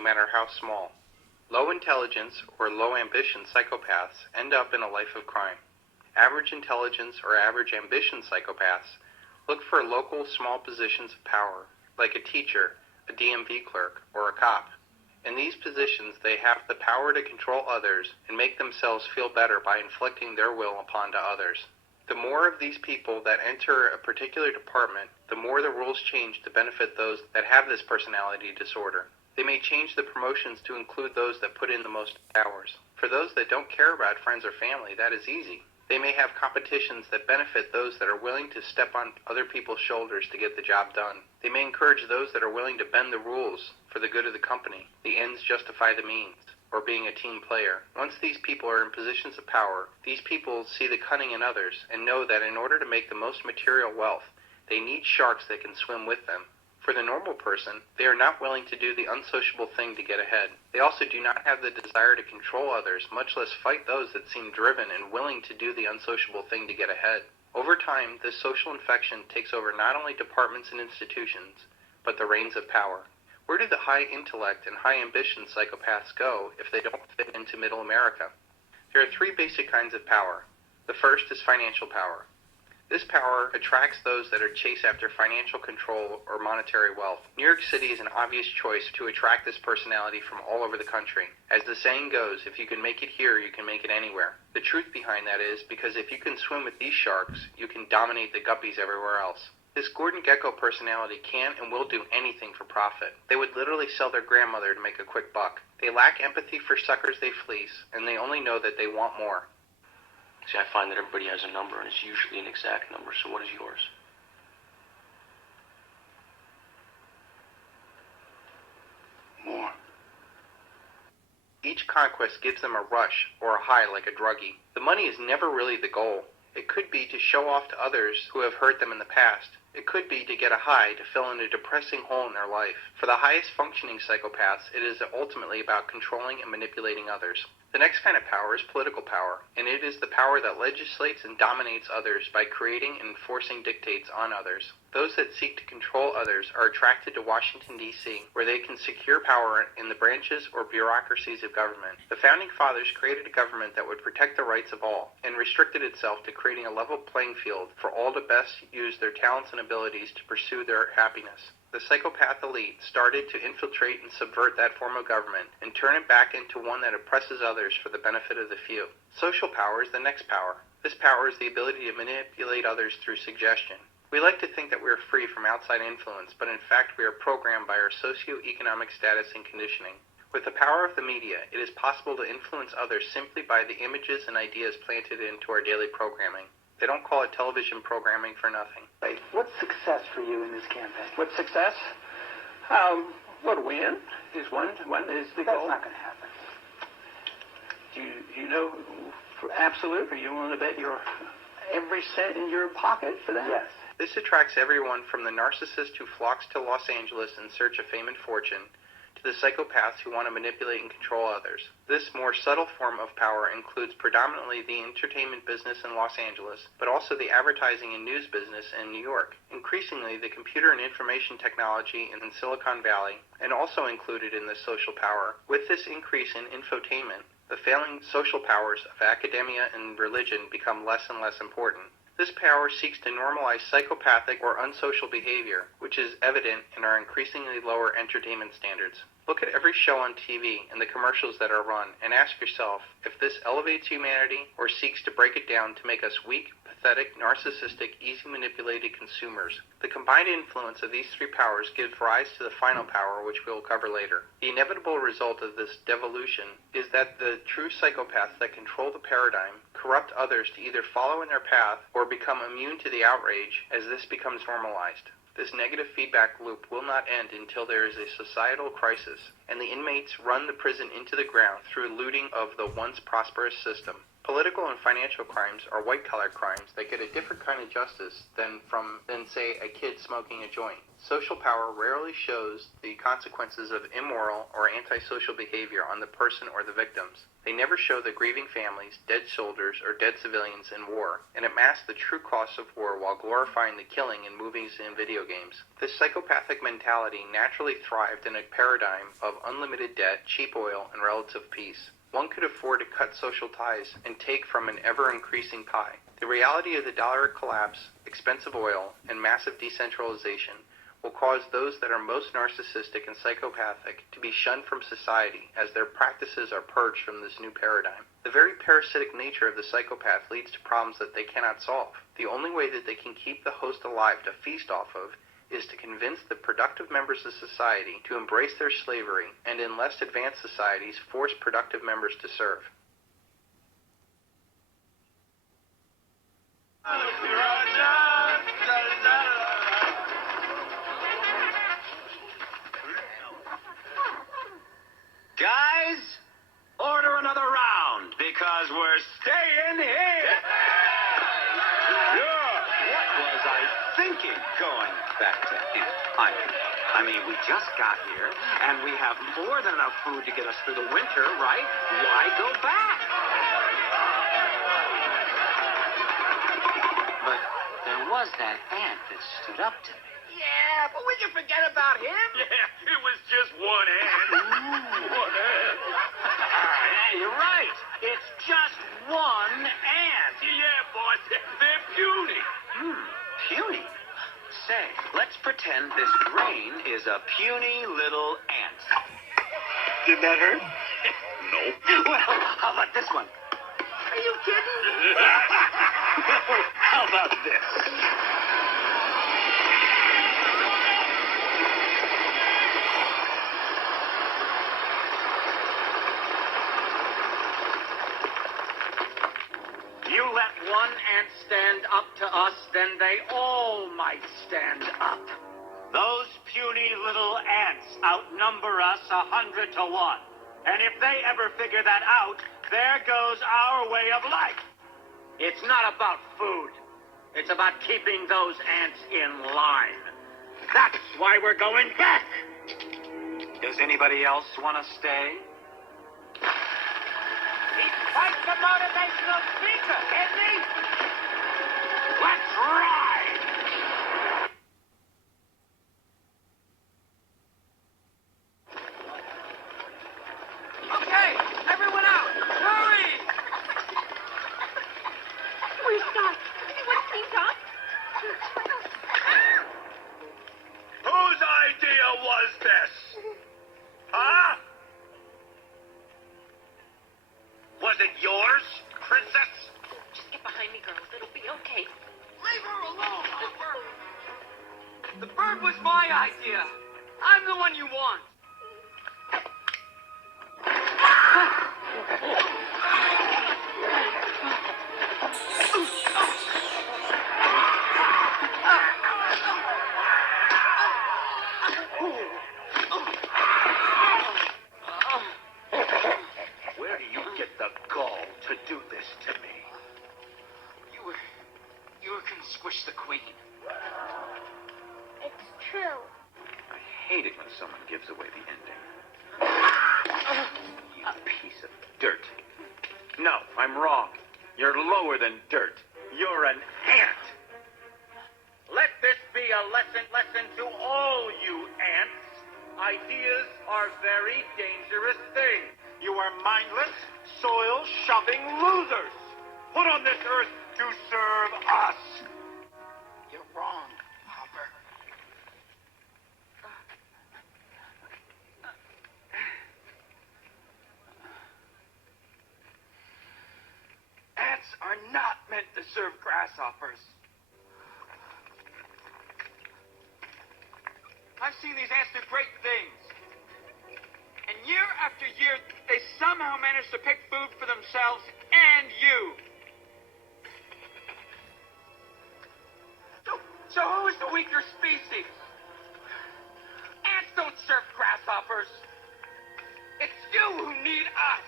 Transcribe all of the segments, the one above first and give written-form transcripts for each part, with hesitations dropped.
no matter how small. Low intelligence or low ambition psychopaths end up in a life of crime. Average intelligence or average ambition psychopaths look for local small positions of power, like a teacher, a DMV clerk, or a cop. In these positions, they have the power to control others and make themselves feel better by inflicting their will upon others. The more of these people that enter a particular department, the more the rules change to benefit those that have this personality disorder. They may change the promotions to include those that put in the most hours. For those that don't care about friends or family, that is easy. They may have competitions that benefit those that are willing to step on other people's shoulders to get the job done. They may encourage those that are willing to bend the rules for the good of the company. The ends justify the means, or being a team player. Once these people are in positions of power, these people see the cunning in others and know that in order to make the most material wealth, they need sharks that can swim with them. For the normal person, they are not willing to do the unsociable thing to get ahead. They also do not have the desire to control others, much less fight those that seem driven and willing to do the unsociable thing to get ahead. Over time, this social infection takes over not only departments and institutions, but the reins of power. Where do the high intellect and high ambition psychopaths go if they don't fit into middle America? There are three basic kinds of power. The first is financial power. This power attracts those that are chased after financial control or monetary wealth. New York City is an obvious choice to attract this personality from all over the country. As the saying goes, if you can make it here, you can make it anywhere. The truth behind that is because if you can swim with these sharks, you can dominate the guppies everywhere else. This Gordon Gekko personality can and will do anything for profit. They would literally sell their grandmother to make a quick buck. They lack empathy for suckers they fleece, and they only know that they want more. See, I find that everybody has a number, and it's usually an exact number. So what is yours? More. Each conquest gives them a rush or a high like a druggie. The money is never really the goal. It could be to show off to others who have hurt them in the past. It could be to get a high to fill in a depressing hole in their life. For the highest functioning psychopaths, it is ultimately about controlling and manipulating others. The next kind of power is political power, and it is the power that legislates and dominates others by creating and enforcing dictates on others. Those that seek to control others are attracted to Washington, D.C., where they can secure power in the branches or bureaucracies of government. The Founding Fathers created a government that would protect the rights of all, and restricted itself to creating a level playing field for all to best use their talents and abilities to pursue their happiness. The psychopath elite started to infiltrate and subvert that form of government and turn it back into one that oppresses others for the benefit of the few. Social power is the next power. This power is the ability to manipulate others through suggestion. We like to think that we are free from outside influence, but in fact we are programmed by our socioeconomic status and conditioning. With the power of the media, it is possible to influence others simply by the images and ideas planted into our daily programming. They don't call it television programming for nothing. What's success for you in this campaign? What's success? Well, to win is one is the goal. That's not going to happen. You know, for absolute, or you want to bet your every cent in your pocket for that? Yes. This attracts everyone from the narcissist who flocks to Los Angeles in search of fame and fortune, to the psychopaths who want to manipulate and control others. This more subtle form of power includes predominantly the entertainment business in Los Angeles, but also the advertising and news business in New York. Increasingly, the computer and information technology in Silicon Valley, and also included in this social power. With this increase in infotainment, the failing social powers of academia and religion become less and less important. This power seeks to normalize psychopathic or unsocial behavior, which is evident in our increasingly lower entertainment standards. Look at every show on TV and the commercials that are run, and ask yourself if this elevates humanity or seeks to break it down to make us weak, pathetic, narcissistic, easy-manipulated consumers. The combined influence of these three powers gives rise to the final power, which we will cover later. The inevitable result of this devolution is that the true psychopaths that control the paradigm corrupt others to either follow in their path or become immune to the outrage as this becomes normalized. This negative feedback loop will not end until there is a societal crisis and the inmates run the prison into the ground through looting of the once prosperous system. Political and financial crimes are white-collar crimes that get a different kind of justice than say, a kid smoking a joint. Social power rarely shows the consequences of immoral or antisocial behavior on the person or the victims. They never show the grieving families, dead soldiers, or dead civilians in war, and it masks the true costs of war while glorifying the killing in movies and video games. This psychopathic mentality naturally thrived in a paradigm of unlimited debt, cheap oil, and relative peace. One could afford to cut social ties and take from an ever-increasing pie. The reality of the dollar collapse, expensive oil, and massive decentralization will cause those that are most narcissistic and psychopathic to be shunned from society as their practices are purged from this new paradigm. The very parasitic nature of the psychopath leads to problems that they cannot solve. The only way that they can keep the host alive to feast off of is to convince the productive members of society to embrace their slavery, and in less advanced societies, force productive members to serve. Guys, order another round, because we're staying here. What was I thinking going back to Ant Island? I mean, we just got here, and we have more than enough food to get us through the winter, right? Why go back? But there was that ant that stood up to me. Yeah, but we can forget about him. Yeah, it was just one ant. One ant. Yeah, you're right. It's just one ant. Yeah, boss. They're puny. Puny? Say, let's pretend this grain is a puny little ant. Did that hurt? No. Well, how about this one? Are you kidding? How about this? You let one ant stand up to us, then they all might stand up. Those puny little ants outnumber us 100 to 1. And if they ever figure that out, there goes our way of life. It's not about food. It's about keeping those ants in line. That's why we're going back. Does anybody else want to stay? He's quite the motivational speaker, isn't he? Let's ride! Okay, everyone out! Hurry! We're stuck. You want to see Tom? Whose idea was this? Huh? Was it yours, princess? Just get behind me, girls. It'll be okay. Leave her alone, Hopper! The bird was my idea. I'm the one you want. Where do you get the gall to do this to me? You were gonna squish the queen. It's true. I hate it when someone gives away the ending. You piece of dirt. No, I'm wrong. You're lower than dirt. You're an ant. Let this be a lesson to all you ants. Ideas are very dangerous things. You are mindless, soil-shoving losers. Put on this earth to serve us. You're wrong, Hopper. Ants are not meant to serve grasshoppers. I've seen these ants do great things. And year after year, they somehow manage to pick food for themselves and you. So who is the weaker species? Ants don't serve grasshoppers. It's you who need us.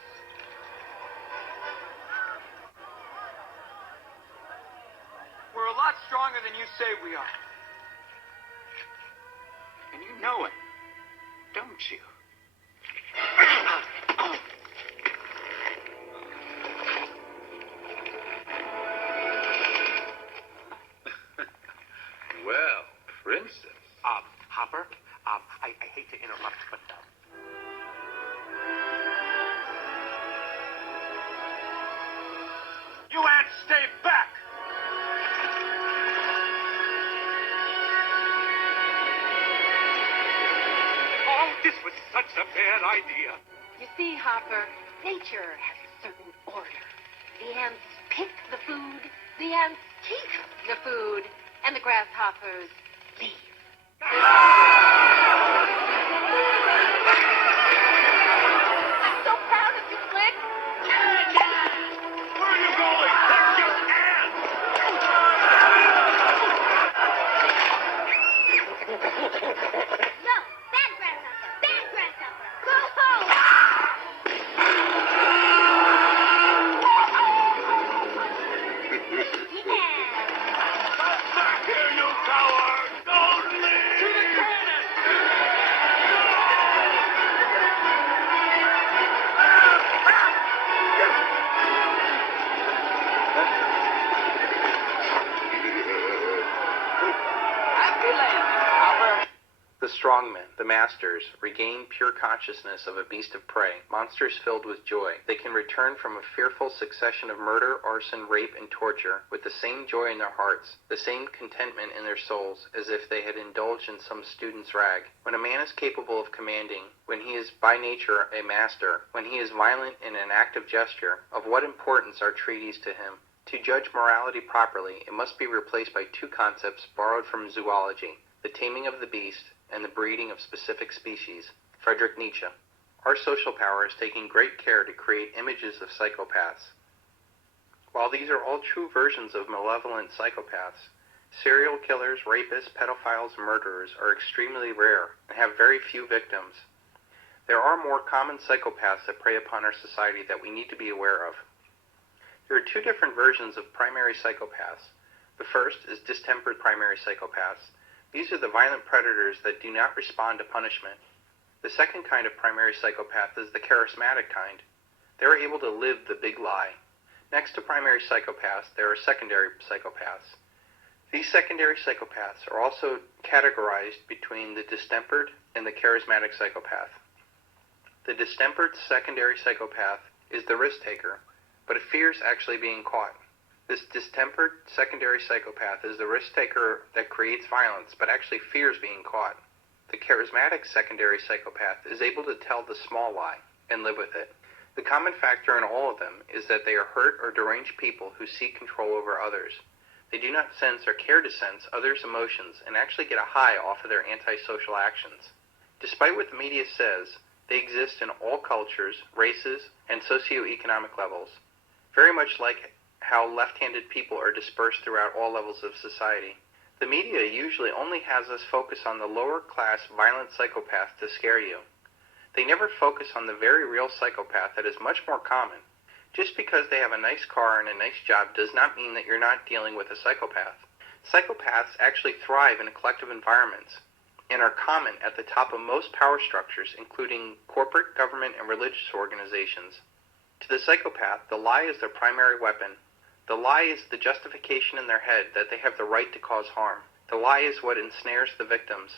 you say we are. And you know it, don't you? Well, Princess. Hopper, I hate to interrupt, but, you ants stay back! Oh, this was such a bad idea. You see, Hopper, nature has a certain order. The ants pick the food, the ants keep the food, and the grasshoppers leave. I'm so proud of you, Slick. Where are you going? They're just ants! No, bad grasshopper, bad grasshopper. Go home. Yeah. Come back here, you coward! Don't leave! To the cannon! Happy landing, Hopper. The strongmen, the masters, regain pure consciousness of a beast of prey, monsters filled with joy. They can return from a fearful succession of murder, arson, rape, and torture with the same joy in their hearts, the same contentment in their souls, as if they had indulged in some student's rag. When a man is capable of commanding, when he is by nature a master, when he is violent in an active gesture, of what importance are treaties to him? To judge morality properly, it must be replaced by two concepts borrowed from zoology: the taming of the beast and the breeding of specific species. Friedrich Nietzsche. Our social power is taking great care to create images of psychopaths. While these are all true versions of malevolent psychopaths, serial killers, rapists, pedophiles, and murderers are extremely rare and have very few victims. There are more common psychopaths that prey upon our society that we need to be aware of. There are two different versions of primary psychopaths. The first is distempered primary psychopaths. These are the violent predators that do not respond to punishment. The second kind of primary psychopath is the charismatic kind. They are able to live the big lie. Next to primary psychopaths, there are secondary psychopaths. These secondary psychopaths are also categorized between the distempered and the charismatic psychopath. The distempered secondary psychopath is the risk taker, but it fears actually being caught. This distempered secondary psychopath is the risk taker that creates violence, but actually fears being caught. The charismatic secondary psychopath is able to tell the small lie and live with it. The common factor in all of them is that they are hurt or deranged people who seek control over others. They do not sense or care to sense others' emotions and actually get a high off of their antisocial actions. Despite what the media says, they exist in all cultures, races, and socioeconomic levels, very much like how left-handed people are dispersed throughout all levels of society. The media usually only has us focus on the lower-class violent psychopath to scare you. They never focus on the very real psychopath that is much more common. Just because they have a nice car and a nice job does not mean that you're not dealing with a psychopath. Psychopaths actually thrive in collective environments and are common at the top of most power structures, including corporate, government, and religious organizations. To the psychopath, the lie is their primary weapon. The lie is the justification in their head that they have the right to cause harm. The lie is what ensnares the victims.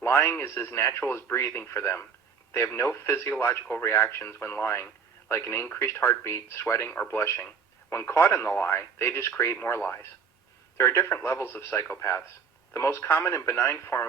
Lying is as natural as breathing for them. They have no physiological reactions when lying, like an increased heartbeat, sweating, or blushing. When caught in the lie, they just create more lies. There are different levels of psychopaths. The most common and benign form